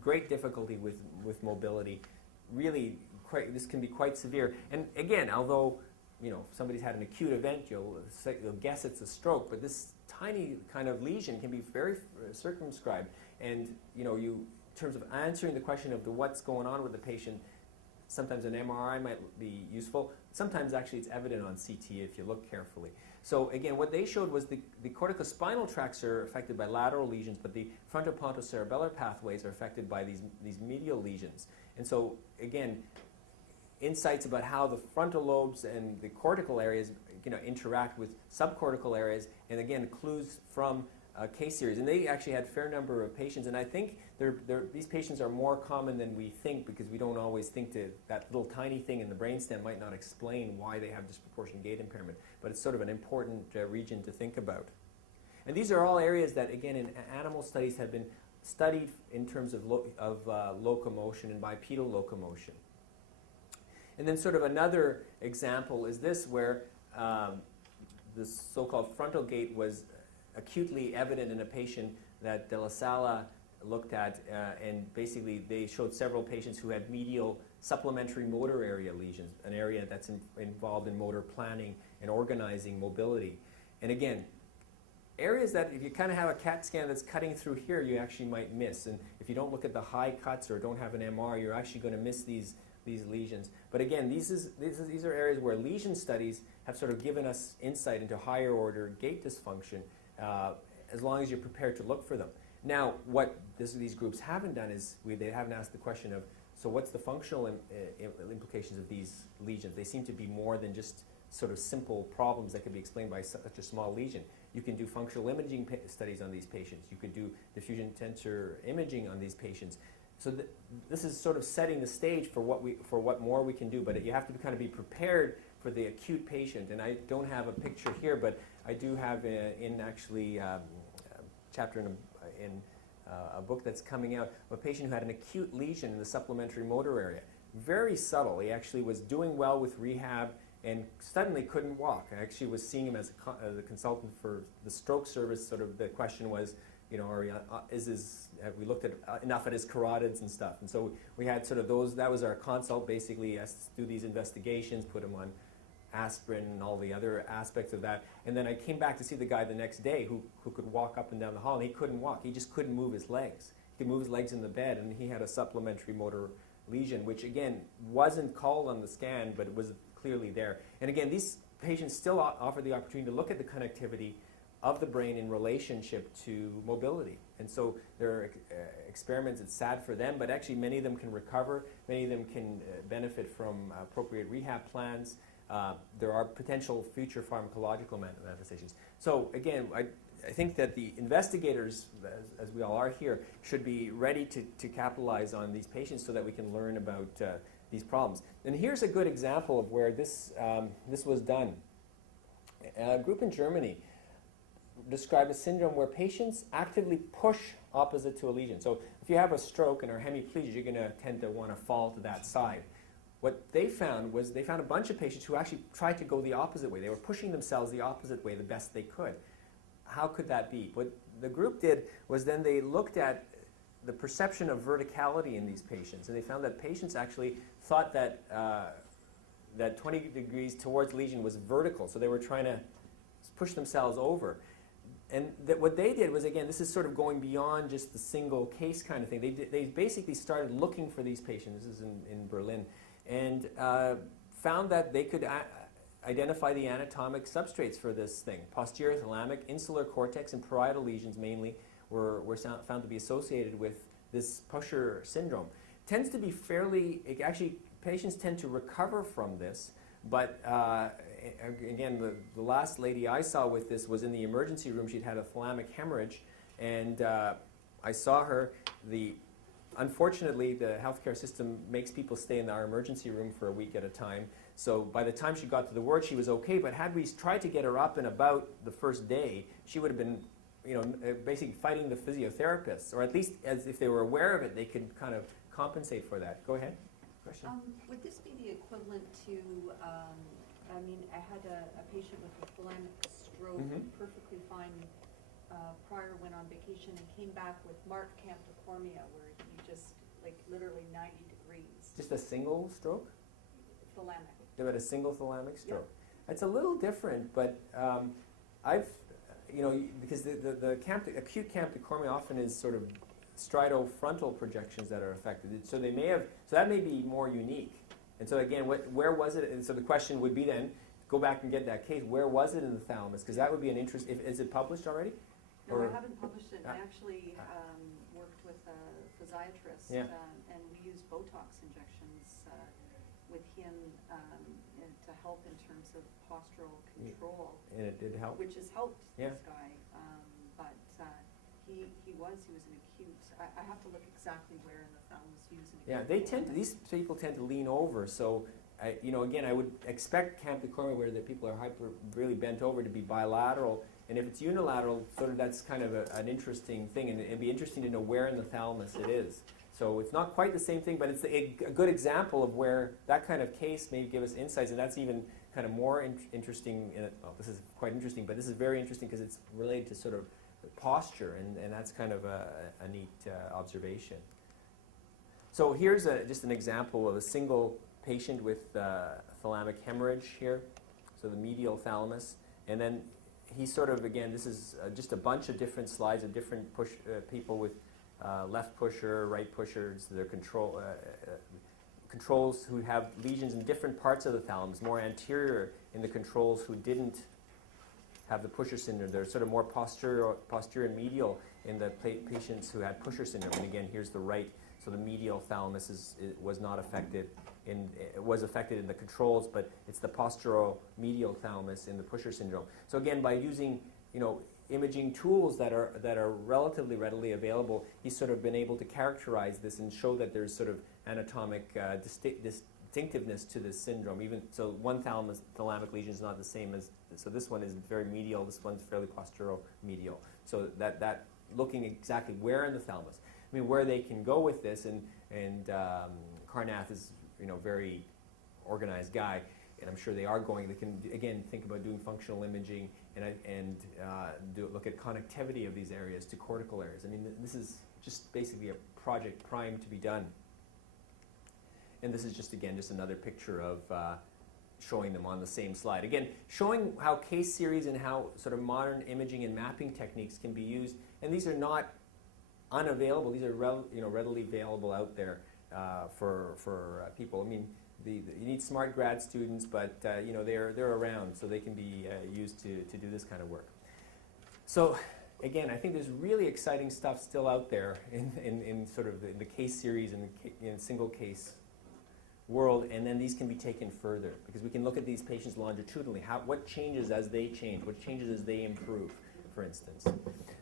Great difficulty with mobility. Really, this can be quite severe. And again, although if somebody's had an acute event, you'll guess it's a stroke, but this tiny kind of lesion can be very circumscribed. And in terms of answering the question of what's going on with the patient, sometimes an MRI might be useful. Sometimes actually it's evident on CT if you look carefully. So again, what they showed was the corticospinal tracts are affected by lateral lesions, but the frontopontocerebellar pathways are affected by these medial lesions. And so again, insights about how the frontal lobes and the cortical areas interact with subcortical areas, and again, clues from case series. And they actually had a fair number of patients, and I think these patients are more common than we think, because we don't always think that little tiny thing in the brainstem might not explain why they have disproportionate gait impairment, but it's sort of an important region to think about. And these are all areas that, again, in animal studies have been studied in terms of locomotion and bipedal locomotion. And then sort of another example is this, where this so-called frontal gait was acutely evident in a patient that De La Sala looked at, and basically they showed several patients who had medial supplementary motor area lesions, an area that's involved in motor planning and organizing mobility. And again, areas that if you kind of have a CAT scan that's cutting through here, you actually might miss. And if you don't look at the high cuts or don't have an MR, you're actually going to miss these lesions. But again, these are areas where lesion studies have sort of given us insight into higher order gait dysfunction, as long as you're prepared to look for them. Now, what these groups haven't done is they haven't asked the question of, so what's the functional implications of these lesions? They seem to be more than just sort of simple problems that can be explained by such a small lesion. You can do functional imaging studies on these patients. You could do diffusion tensor imaging on these patients. So this is sort of setting the stage for what more we can do, but you have to kind of be prepared for the acute patient. And I don't have a picture here, but I do have in actually a chapter in a book that's coming out of a patient who had an acute lesion in the supplementary motor area. Very subtle. He actually was doing well with rehab and suddenly couldn't walk. I actually was seeing him as a consultant for the stroke service. Sort of the question was, have we looked at enough at his carotids and stuff? And so we had sort of those, that was our consult, basically, us to do these investigations, put him on aspirin and all the other aspects of that. And then I came back to see the guy the next day who could walk up and down the hall, and he couldn't walk. He just couldn't move his legs. He could move his legs in the bed, and he had a supplementary motor lesion, which again wasn't called on the scan, but it was clearly there. And again, these patients still offer the opportunity to look at the connectivity of the brain in relationship to mobility. And so there are experiments, it's sad for them, but actually many of them can recover, many of them can benefit from appropriate rehab plans. There are potential future pharmacological manifestations. So again, I think that the investigators, as we all are here, should be ready to capitalize on these patients so that we can learn about these problems. And here's a good example of where this was done. A group in Germany described a syndrome where patients actively push opposite to a lesion. So if you have a stroke and are hemiplegic, you're going to tend to want to fall to that side. What they found was they found a bunch of patients who actually tried to go the opposite way. They were pushing themselves the opposite way the best they could. How could that be? What the group did was then they looked at the perception of verticality in these patients, and they found that patients actually thought that that 20 degrees towards lesion was vertical, so they were trying to push themselves over. And what they did was, again, this is sort of going beyond just the single case kind of thing. They basically started looking for these patients, this is in Berlin, and found that they could identify the anatomic substrates for this thing. Posterior thalamic, insular cortex, and parietal lesions mainly were found to be associated with this Pusher syndrome. Tends to be fairly, actually patients tend to recover from this, but again, the last lady I saw with this was in the emergency room. She'd had a thalamic hemorrhage, and I saw her. Unfortunately, the healthcare system makes people stay in our emergency room for a week at a time. So by the time she got to the ward, she was okay. But had we tried to get her up and about the first day, she would have been, basically fighting the physiotherapists, or at least as if they were aware of it, they could kind of compensate for that. Go ahead. Question. Would this be the equivalent to? I had a patient with a thalamic stroke, perfectly fine. Prior went on vacation and came back with marked campicormia, where he just literally 90 degrees. Just a single stroke? Thalamic. They had a single thalamic stroke. Yep. It's a little different, but because the acute campicormia often is sort of stridofrontal projections that are affected. So they may have, so that may be more unique. And so again, where was it? And so the question would be then, go back and get that case. Where was it in the thalamus? Because that would be an interest. Is it published already? No, I haven't published it. I actually worked with a physiatrist, and we used Botox injections with him to help in terms of postural control. And it did help? Which has helped this guy. But he was an acute. I have to look exactly where in the thalamus he was an acute. These people tend to lean over. So, again, I would expect campicormia where the people are really bent over to be bilateral. And if it's unilateral, sort of that's kind of an interesting thing, and it'd be interesting to know where in the thalamus it is. So it's not quite the same thing, but it's a good example of where that kind of case may give us insights, and that's even kind of more interesting. This is quite interesting, but this is very interesting because it's related to sort of posture, and that's kind of a neat observation. So here's just an example of a single patient with thalamic hemorrhage here, so the medial thalamus, and then he sort of, again, this is just a bunch of different slides of different people with left pusher, right pushers, their controls who have lesions in different parts of the thalamus, more anterior in the controls who didn't have the Pusher syndrome. They're sort of more posterior and medial in the patients who had Pusher syndrome. And again, here's the right, so the medial thalamus was not affected. It was affected in the controls, but it's the postural medial thalamus in the Pusher syndrome. So again, by using imaging tools that are relatively readily available, he's sort of been able to characterize this and show that there's sort of anatomic distinctiveness to this syndrome. Even so, one thalamic lesion is not the same as, so this one is very medial, this one's fairly postural medial. So that looking exactly where in the thalamus. I mean, where they can go with this, and Karnath is very organized guy, and I'm sure they are going. They can again think about doing functional imaging and look at connectivity of these areas to cortical areas. I mean, this is just basically a project primed to be done. And this is just again just another picture of showing them on the same slide. Again, showing how case series and how sort of modern imaging and mapping techniques can be used, and these are not unavailable. These are readily available out there for people. I mean, you need smart grad students, but they're around, so they can be used to do this kind of work. So again, I think there's really exciting stuff still out there in sort of the case series and in single case world, and then these can be taken further because we can look at these patients longitudinally. What changes as they change? What changes as they improve, for instance?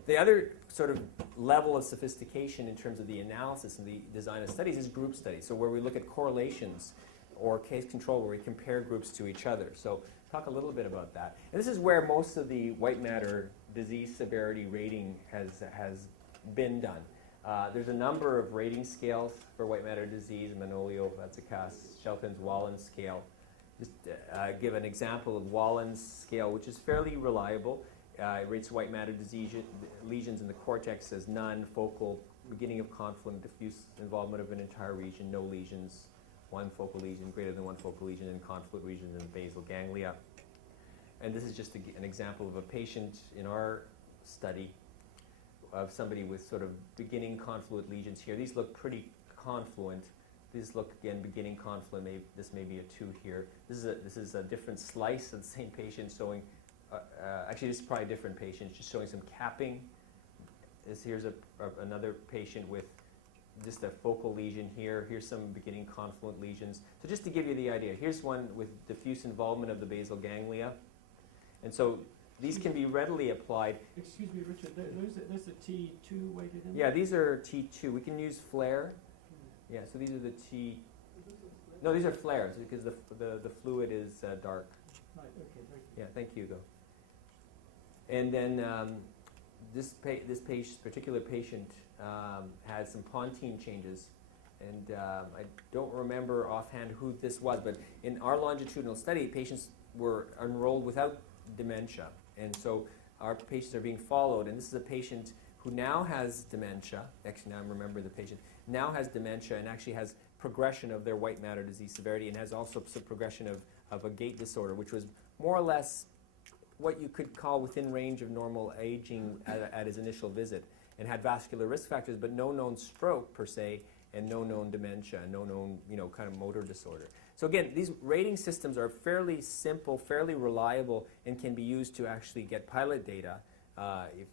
The other sort of level of sophistication in terms of the analysis and the design of studies is group studies. So where we look at correlations or case control, where we compare groups to each other. So talk a little bit about that. And this is where most of the white matter disease severity rating has been done. There's a number of rating scales for white matter disease: Manolio, Vatsakas, Shelton's Wallen's scale. Just give an example of Wallen's scale, which is fairly reliable. It rates white matter disease lesions in the cortex as none, focal, beginning of confluent, diffuse involvement of an entire region, no lesions, one focal lesion, greater than one focal lesion, and confluent regions in the basal ganglia. And this is just an example of a patient in our study of somebody with sort of beginning confluent lesions here. These look pretty confluent. These look, again, beginning confluent. This may be a 2 here. This is a different slice of the same patient showing, actually this is probably a different patient, just showing some capping. Here's another patient with just a focal lesion here. Here's some beginning confluent lesions. So just to give you the idea, here's one with diffuse involvement of the basal ganglia. And so these can be readily applied. Excuse me, Richard, there's a T2 weighted in? Yeah, these are T2. We can use flare. Yeah, so these are the T. No, these are flares because the fluid is dark. Right, okay, thank you. Yeah, thank you, Hugo. And then this particular patient had some pontine changes. And I don't remember offhand who this was, but in our longitudinal study, patients were enrolled without dementia. And so our patients are being followed, and this is a patient who now has dementia. Actually, now I remember the patient now has dementia and actually has progression of their white matter disease severity, and has also some progression of a gait disorder, which was more or less what you could call within range of normal aging at his initial visit, and had vascular risk factors, but no known stroke per se, and no known dementia, no known kind of motor disorder. So again, these rating systems are fairly simple, fairly reliable, and can be used to actually get pilot data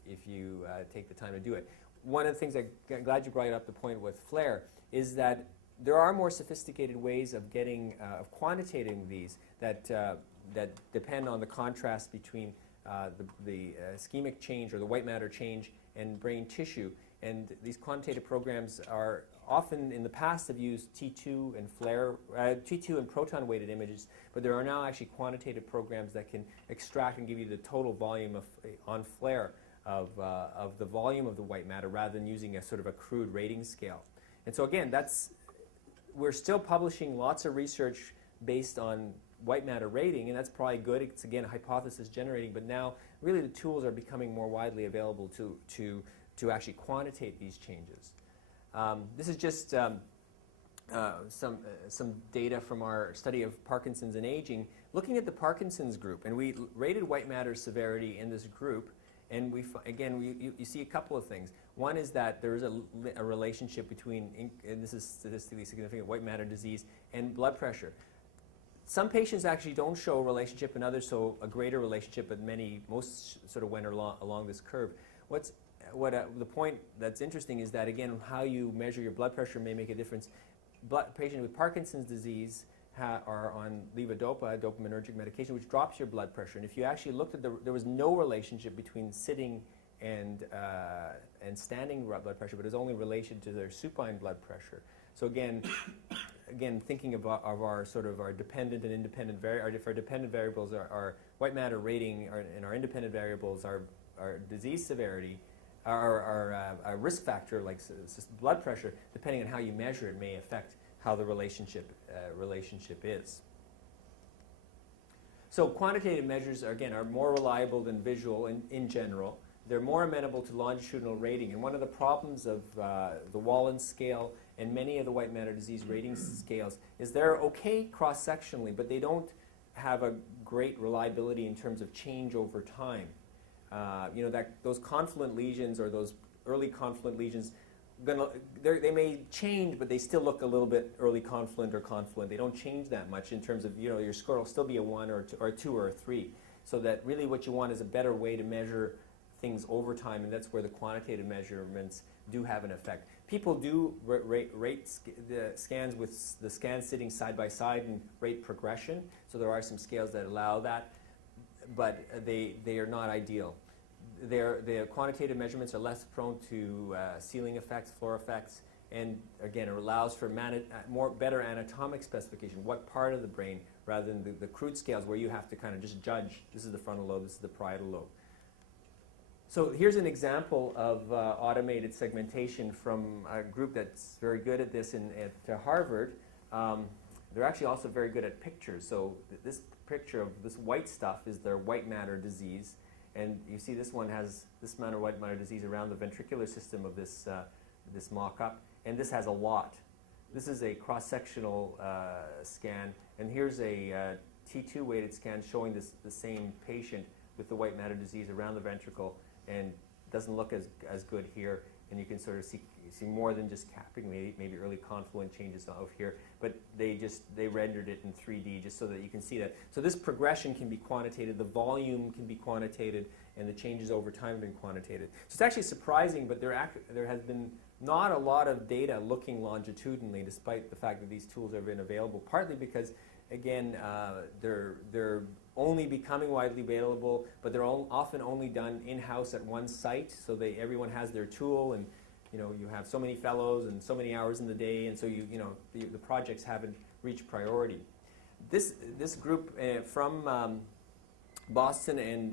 if you take the time to do it. One of the things I'm glad you brought up the point with FLAIR is that there are more sophisticated ways of getting of quantitating these that depend on the contrast between the ischemic change or the white matter change and brain tissue. And these quantitative programs are often in the past have used T2 and FLAIR, T2 and proton-weighted images, but there are now actually quantitative programs that can extract and give you the total volume on FLAIR of the volume of the white matter rather than using a sort of a crude rating scale. And so again, we're still publishing lots of research based on white matter rating, and that's probably good. It's again hypothesis generating, but now really the tools are becoming more widely available to actually quantitate these changes. This is just some data from our study of Parkinson's and aging, looking at the Parkinson's group, and we rated white matter severity in this group, and you see a couple of things. One is that there is a relationship between, and this is statistically significant, white matter disease and blood pressure. Some patients actually don't show a relationship, and others show a greater relationship, but most sort of went along this curve. The point that's interesting is that, again, how you measure your blood pressure may make a difference. Patients with Parkinson's disease are on levodopa, dopaminergic medication, which drops your blood pressure. And if you actually looked at there was no relationship between sitting and standing blood pressure, but it was only relation to their supine blood pressure. So again, thinking of our sort of our dependent and independent our dependent variables are white matter rating, and our independent variables are disease severity. Our risk factor, like blood pressure, depending on how you measure it, may affect how the relationship is. So quantitative measures, again, are more reliable than visual in general. They're more amenable to longitudinal rating. And one of the problems of the Wallen scale and many of the white matter disease rating scales is they're okay cross-sectionally, but they don't have a great reliability in terms of change over time. Those confluent lesions or those early confluent lesions, they may change, but they still look a little bit early confluent or confluent. They don't change that much in terms of, your score will still be a 1 or a 2 or a 3. So that really what you want is a better way to measure things over time, and that's where the quantitative measurements do have an effect. People do rate the scans with the scans sitting side by side and rate progression. So there are some scales that allow that, but they are not ideal. The quantitative measurements are less prone to ceiling effects, floor effects, and again, it allows for better anatomic specification, what part of the brain, rather than the crude scales where you have to kind of just judge, this is the frontal lobe, this is the parietal lobe. So here's an example of automated segmentation from a group that's very good at this at Harvard. They're actually also very good at pictures. So this picture of this white stuff is their white matter disease. And you see this one has this amount of white matter disease around the ventricular system of this mock-up. And this has a lot. This is a cross-sectional scan. And here's a T2 weighted scan showing the same patient with the white matter disease around the ventricle, and doesn't look as good here. And you can sort of see more than just capping, maybe early confluent changes of here, but they rendered it in 3D just so that you can see that. So this progression can be quantitated, the volume can be quantitated, and the changes over time have been quantitated. So it's actually surprising, but there has been not a lot of data looking longitudinally, despite the fact that these tools have been available, partly because, again, they're only becoming widely available, but they're often only done in-house at one site, so everyone has their tool, and you have so many fellows and so many hours in the day, and so the projects haven't reached priority. This group from Boston and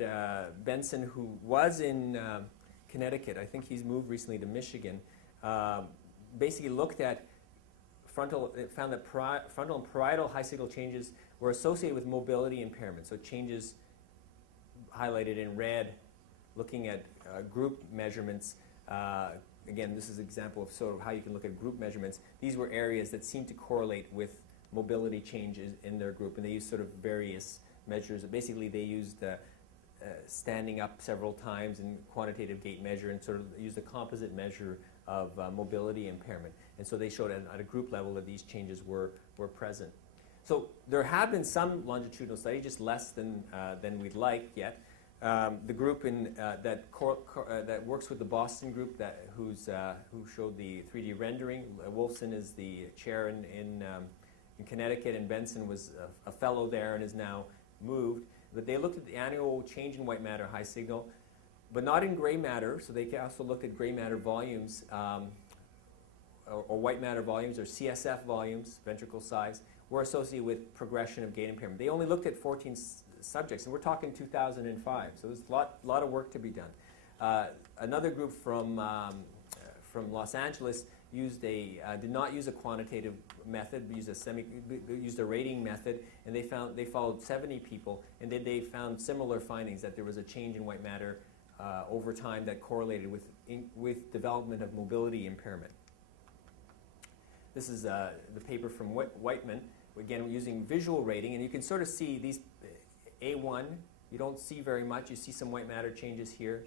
Benson, who was in Connecticut, I think he's moved recently to Michigan, basically looked at found that frontal and parietal high signal changes were associated with mobility impairment. So changes highlighted in red, looking at group measurements. Again, this is an example of sort of how you can look at group measurements. These were areas that seemed to correlate with mobility changes in their group, and they used sort of various measures. Basically, they used standing up several times in quantitative gait measure, and sort of used a composite measure of mobility impairment. And so they showed at a group level that these changes were present. So there have been some longitudinal studies, just less than we'd like yet. The group that works with the Boston group who showed the 3D rendering. Wolfson is the chair in Connecticut, and Benson was a fellow there and is now moved. But they looked at the annual change in white matter high signal, but not in gray matter. So they also looked at gray matter volumes, or white matter volumes, or CSF volumes, ventricle size, were associated with progression of gait impairment. They only looked at 14 subjects, and we're talking 2005, so there's a lot of work to be done. Another group from Los Angeles did not use a quantitative method, used a rating method, and they followed 70 people, and then they found similar findings, that there was a change in white matter over time that correlated with development of mobility impairment. This is the paper from Whiteman, again using visual rating, and you can sort of see these A1, you don't see very much. You see some white matter changes here.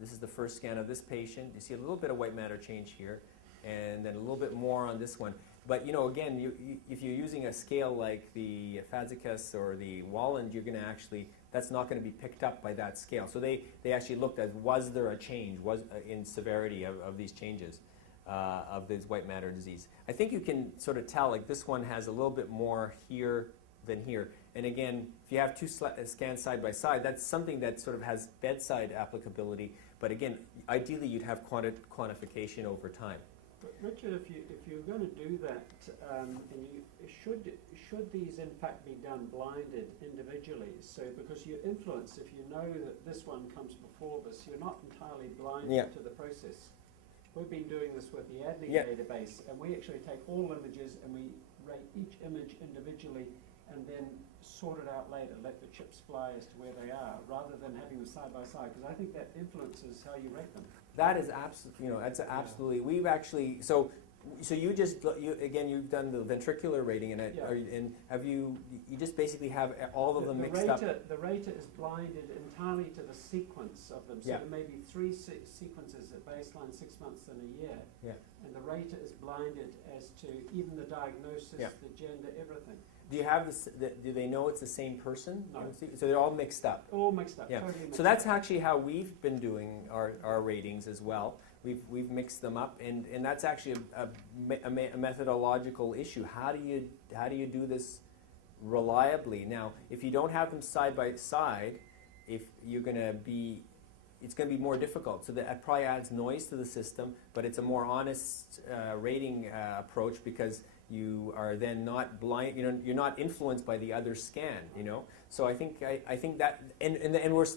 This is the first scan of this patient. You see a little bit of white matter change here, and then a little bit more on this one. But again, if you're using a scale like the Fazekas or the Walland, you're going to that's not going to be picked up by that scale. So they actually looked at, was there a change in severity of these changes of this white matter disease. I think you can sort of tell, like this one has a little bit more here than here. And again, if you have two scans side by side, that's something that sort of has bedside applicability. But again, ideally you'd have quantification over time. But Richard, if you're going to do that, and should these in fact be done blinded individually? So because you influence, if you know that this one comes before this, you're not entirely blind to the process. We've been doing this with the ADNI database, and we actually take all images and we rate each image individually and then sort it out later, let the chips fly as to where they are, rather than having them side by side, because I think that influences how you rate them. That is absolutely, that's absolutely, we've actually, so So you just you've done the ventricular rating, and Yeah. and have you just basically have all of them mixed up? The rater is blinded entirely to the sequence of them. So Yeah. there may be three sequences at baseline, 6 months and a year. Yeah. And the rater is blinded as to even the diagnosis, Yeah. the gender, everything. Do you have this? Do they know it's the same person? No. So they're all mixed up. All mixed up. Yeah. Totally mixed So that's up. actually how we've been doing our ratings as well. We've mixed them up, and that's actually a methodological issue. How do you do this reliably? Now, if you don't have them side by side, it's going to be more difficult. So that probably adds noise to the system, but it's a more honest rating approach because you are then not blind. You're not influenced by the other scan. So I think that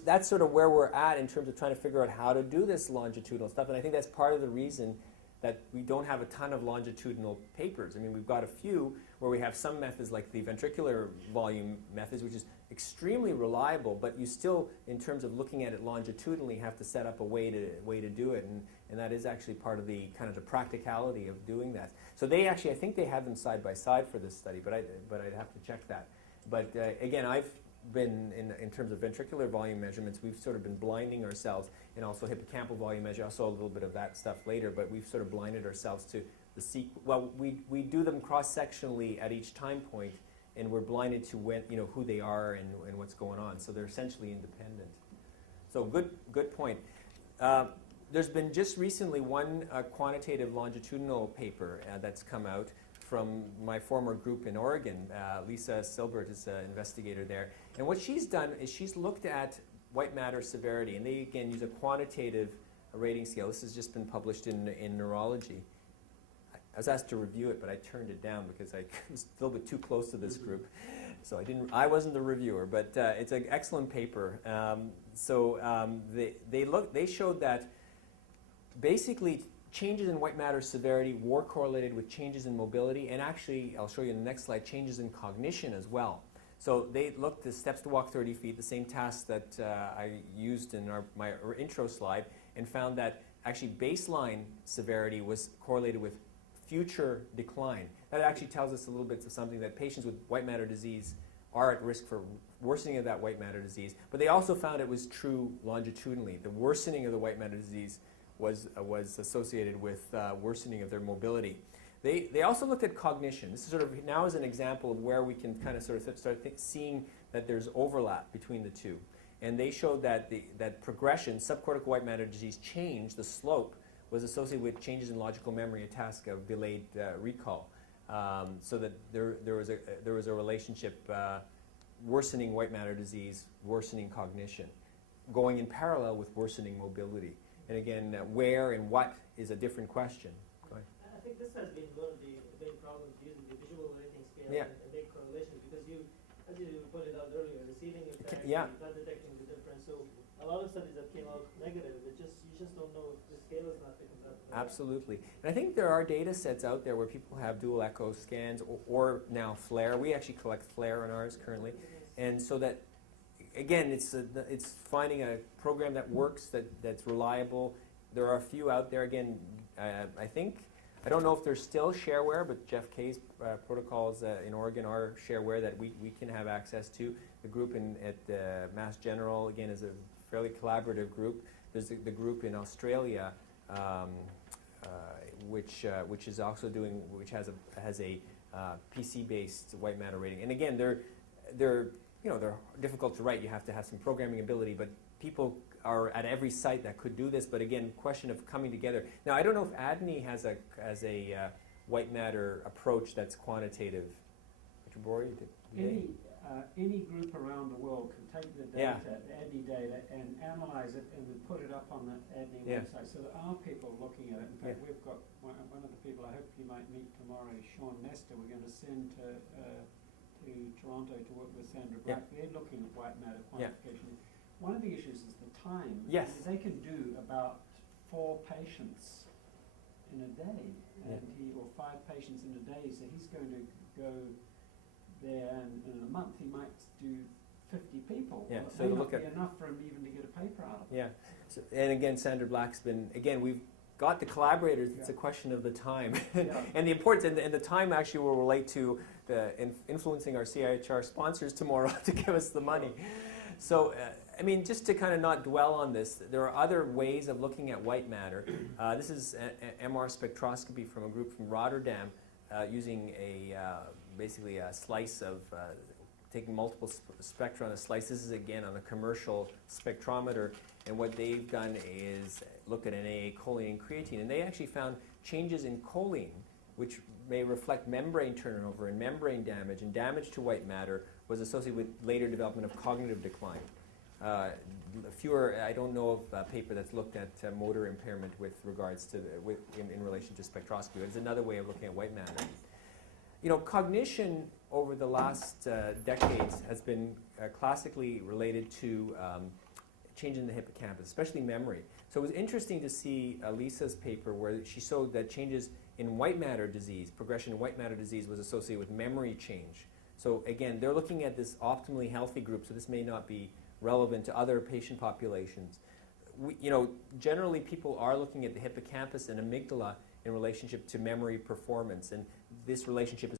that's sort of where we're at in terms of trying to figure out how to do this longitudinal stuff. And I think that's part of the reason that we don't have a ton of longitudinal papers. I mean, we've got a few where we have some methods like the ventricular volume methods, which is extremely reliable, but you still, in terms of looking at it longitudinally, have to set up a way to do it, and that is actually part of the kind of the practicality of doing that. So I think they had them side by side for this study, but I'd have to check that. But again, I've been in terms of ventricular volume measurements, we've sort of been blinding ourselves, and also hippocampal volume measure. I saw a little bit of that stuff later, but we've sort of blinded ourselves to the well, we do them cross-sectionally at each time point, and we're blinded to when who they are and what's going on. So they're essentially independent. So good point. There's been just recently one quantitative longitudinal paper that's come out from my former group in Oregon. Lisa Silbert is an investigator there. And what she's done is she's looked at white matter severity, and they again use a quantitative rating scale. This has just been published in Neurology. I was asked to review it, but I turned it down because I was a little bit too close to this group. So I wasn't the reviewer, but it's an excellent paper. They showed that basically changes in white matter severity were correlated with changes in mobility, and actually, I'll show you in the next slide, changes in cognition as well. So they looked at steps to walk 30 feet, the same task that I used in my intro slide, and found that actually baseline severity was correlated with future decline. That actually tells us a little bit of something, that patients with white matter disease are at risk for worsening of that white matter disease. But they also found it was true longitudinally. The worsening of the white matter disease was associated with worsening of their mobility. They also looked at cognition. This is sort of now is an example of where we can kind of sort of start seeing that there's overlap between the two. And they showed that that progression, subcortical white matter disease change, the slope, was associated with changes in logical memory, a task of delayed recall. So that there was a relationship, worsening white matter disease, worsening cognition, going in parallel with worsening mobility. And again, where and what is a different question. Go ahead. I think this has been one of the main problems using the visual rating scale Yeah. and make correlations, because as you pointed out earlier, receiving effect, Yeah. not detecting the difference. So a lot of studies that came out negative, you just don't know if the scale is not picking up. Absolutely. And I think there are data sets out there where people have dual echo scans or now FLAIR. We actually collect FLAIR on ours currently. And so that, again, it's finding a program that works, that's reliable. There are a few out there. Again, I don't know if there's still shareware, but Jeff Kay's protocols in Oregon are shareware that we can have access to. The group at Mass General, again, is a fairly collaborative group. There's the group in Australia, which is also which has a PC-based white matter rating. And again, they're difficult to write. You have to have some programming ability, but people are at every site that could do this. But again, question of coming together. Now, I don't know if ADNI has a white matter approach that's quantitative. Dr. Bory, Any group around the world can take the data, the ADNI data, and analyze it and then put it up on the ADNI website. So there are people looking at it. In fact, we've got one of the people I hope you might meet tomorrow, Sean Nestor, we're going to send to Toronto to work with Sandra Black. They're looking at white matter quantification. One of the issues is the time. Yes. They can do about 4 patients in a day, and or 5 patients in a day. So he's going to go there, and in a month he might do 50 people. Yeah. Well, it So may to not look be enough for him even to get a paper out of it. Yeah. So, and again, Sandra Black's been, again, we've got the collaborators, it's a question of the time. And the importance, and the time actually will relate to influencing our CIHR sponsors tomorrow to give us the money. So, I mean, just to kind of not dwell on this, there are other ways of looking at white matter. This is MR spectroscopy from a group from Rotterdam using basically a slice of, taking multiple spectra on a slice. This is again on a commercial spectrometer, and what they've done is look at NAA, choline, and creatine, and they actually found changes in choline, which may reflect membrane turnover and membrane damage, and damage to white matter was associated with later development of cognitive decline. I don't know of a paper that's looked at motor impairment with regards to, in relation to spectroscopy. It's another way of looking at white matter. You know, cognition over the last decades has been classically related to change in the hippocampus, especially memory. So it was interesting to see Lisa's paper where she showed that changes in white matter disease, progression in white matter disease was associated with memory change. So again, they're looking at this optimally healthy group, so this may not be relevant to other patient populations. Generally people are looking at the hippocampus and amygdala in relationship to memory performance, and this relationship is